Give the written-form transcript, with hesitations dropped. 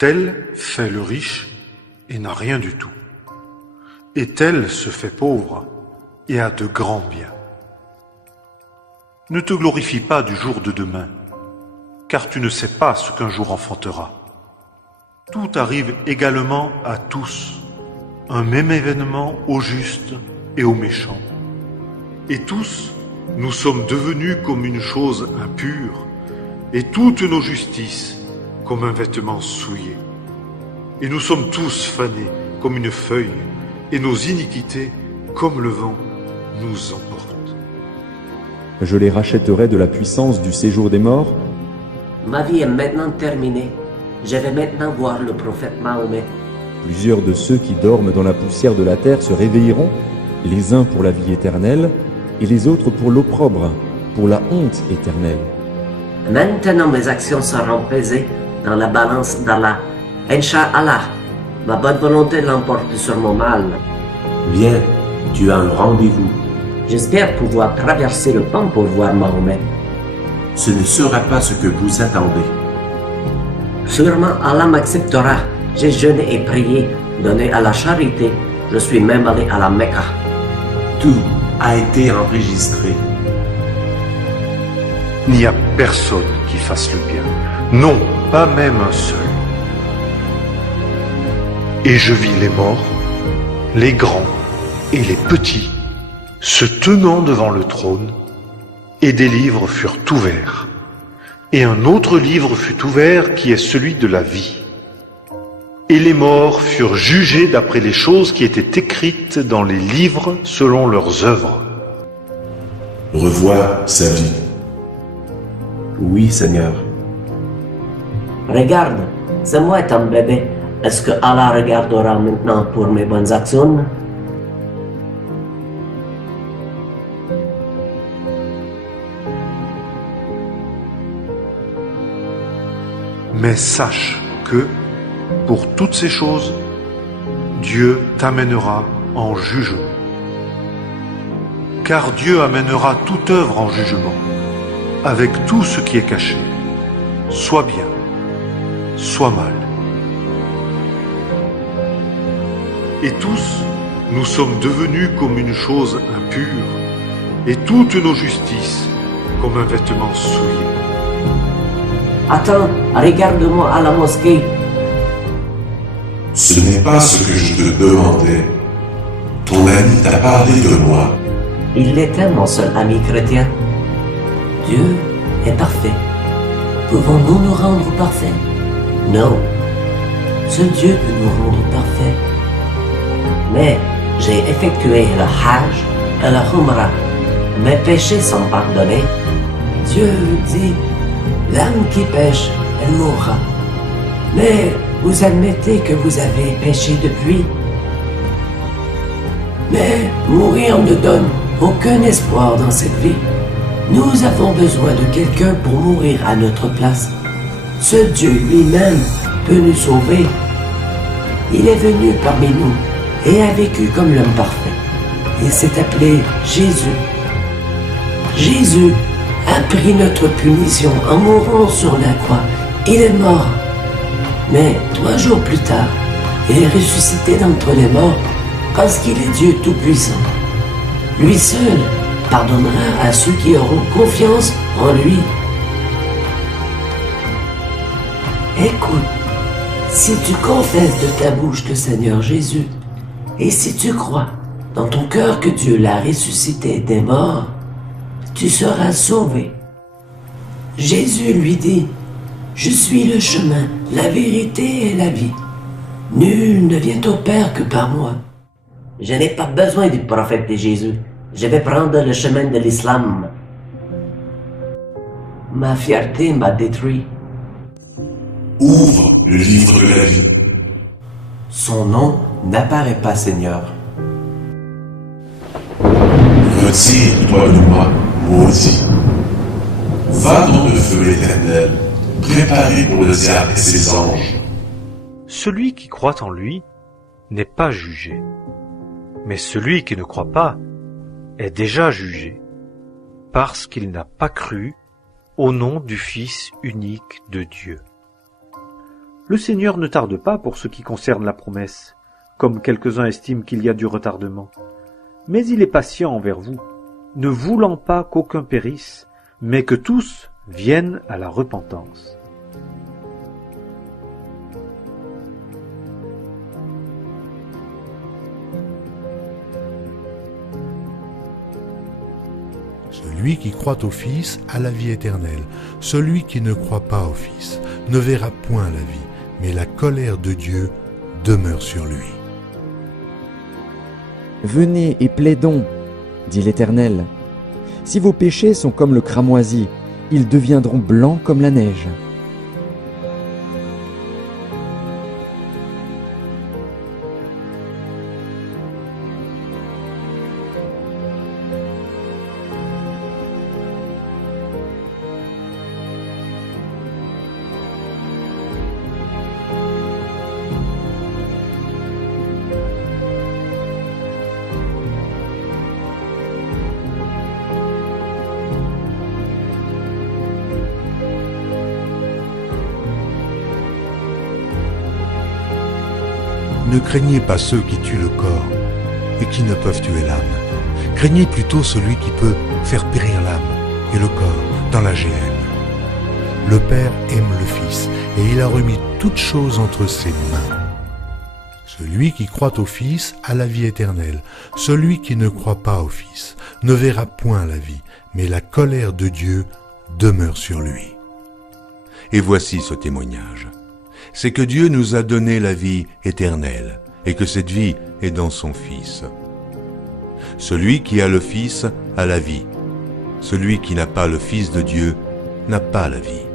Tel fait le riche et n'a rien du tout. Et tel se fait pauvre et a de grands biens. Ne te glorifie pas du jour de demain, car tu ne sais pas ce qu'un jour enfantera. Tout arrive également à tous, un même événement aux justes et aux méchants. Et tous, nous sommes devenus comme une chose impure, et toutes nos justices comme un vêtement souillé. Et nous sommes tous fanés comme une feuille, et nos iniquités, comme le vent, nous emportent. Je les rachèterai de la puissance du séjour des morts. Ma vie est maintenant terminée. Je vais maintenant voir le prophète Mahomet. Plusieurs de ceux qui dorment dans la poussière de la terre se réveilleront, les uns pour la vie éternelle, et les autres pour l'opprobre, pour la honte éternelle. Maintenant mes actions seront pesées dans la balance d'Allah. Inch'Allah, ma bonne volonté l'emporte sur mon mal. Viens, tu as un rendez-vous. J'espère pouvoir traverser le pont pour voir Mahomet. Ce ne sera pas ce que vous attendez. Sûrement Allah m'acceptera. J'ai jeûné et prié, donné à la charité. Je suis même allé à la Mecque. Tout a été enregistré. Il n'y a personne qui fasse le bien. Non, pas même un seul. Et je vis les morts, les grands et les petits, se tenant devant le trône, et des livres furent ouverts. Et un autre livre fut ouvert qui est celui de la vie. Et les morts furent jugés d'après les choses qui étaient écrites dans les livres selon leurs œuvres. Revois sa vie. Oui, Seigneur. Regarde, c'est moi ton bébé. Est-ce que Allah regardera maintenant pour mes bonnes actions? Mais sache que, pour toutes ces choses, Dieu t'amènera en jugement. Car Dieu amènera toute œuvre en jugement, avec tout ce qui est caché, soit bien, soit mal. Et tous, nous sommes devenus comme une chose impure, et toutes nos justices comme un vêtement souillé. Attends, regarde-moi à la mosquée. Ce n'est pas ce que je te demandais. Ton ami t'a parlé de moi. Il était mon seul ami chrétien. Dieu est parfait. Pouvons-nous nous rendre parfaits? Non. Seul Dieu peut nous rendre parfaits. Mais j'ai effectué le Hajj et la Umrah. Mes péchés sont pardonnés. Dieu dit, l'âme qui pêche, elle mourra. Mais vous admettez que vous avez péché depuis. Mais mourir ne donne aucun espoir dans cette vie. Nous avons besoin de quelqu'un pour mourir à notre place. Seul Dieu lui-même peut nous sauver. Il est venu parmi nous et a vécu comme l'homme parfait. Il s'est appelé Jésus. Jésus a pris notre punition en mourant sur la croix. Il est mort. Mais 3 jours plus tard, il est ressuscité d'entre les morts parce qu'il est Dieu Tout-Puissant. Lui seul pardonnera à ceux qui auront confiance en lui. Écoute, si tu confesses de ta bouche le Seigneur Jésus, et si tu crois dans ton cœur que Dieu l'a ressuscité des morts, tu seras sauvé. Jésus lui dit, « Je suis le chemin, la vérité et la vie. Nul ne vient au Père que par moi. » Je n'ai pas besoin du prophète de Jésus. Je vais prendre le chemin de l'islam. Ma fierté m'a détruit. Ouvre le livre de la vie. Son nom n'apparaît pas, Seigneur. Retire-toi de moi, maudit. Va dans le feu éternel, préparé pour le diable et ses anges. Celui qui croit en lui n'est pas jugé, mais celui qui ne croit pas est déjà jugé, parce qu'il n'a pas cru au nom du Fils unique de Dieu. Le Seigneur ne tarde pas pour ce qui concerne la promesse, comme quelques-uns estiment qu'il y a du retardement. Mais il est patient envers vous, ne voulant pas qu'aucun périsse, mais que tous viennent à la repentance. Celui qui croit au Fils a la vie éternelle. Celui qui ne croit pas au Fils ne verra point la vie, mais la colère de Dieu demeure sur lui. Venez et plaidons, dit l'Éternel. Si vos péchés sont comme le cramoisi, ils deviendront blancs comme la neige. Ne craignez pas ceux qui tuent le corps et qui ne peuvent tuer l'âme. Craignez plutôt celui qui peut faire périr l'âme et le corps dans la géhenne. Le Père aime le Fils et il a remis toutes choses entre ses mains. Celui qui croit au Fils a la vie éternelle. Celui qui ne croit pas au Fils ne verra point la vie, mais la colère de Dieu demeure sur lui. Et voici ce témoignage. C'est que Dieu nous a donné la vie éternelle, et que cette vie est dans son Fils. Celui qui a le Fils a la vie. Celui qui n'a pas le Fils de Dieu n'a pas la vie.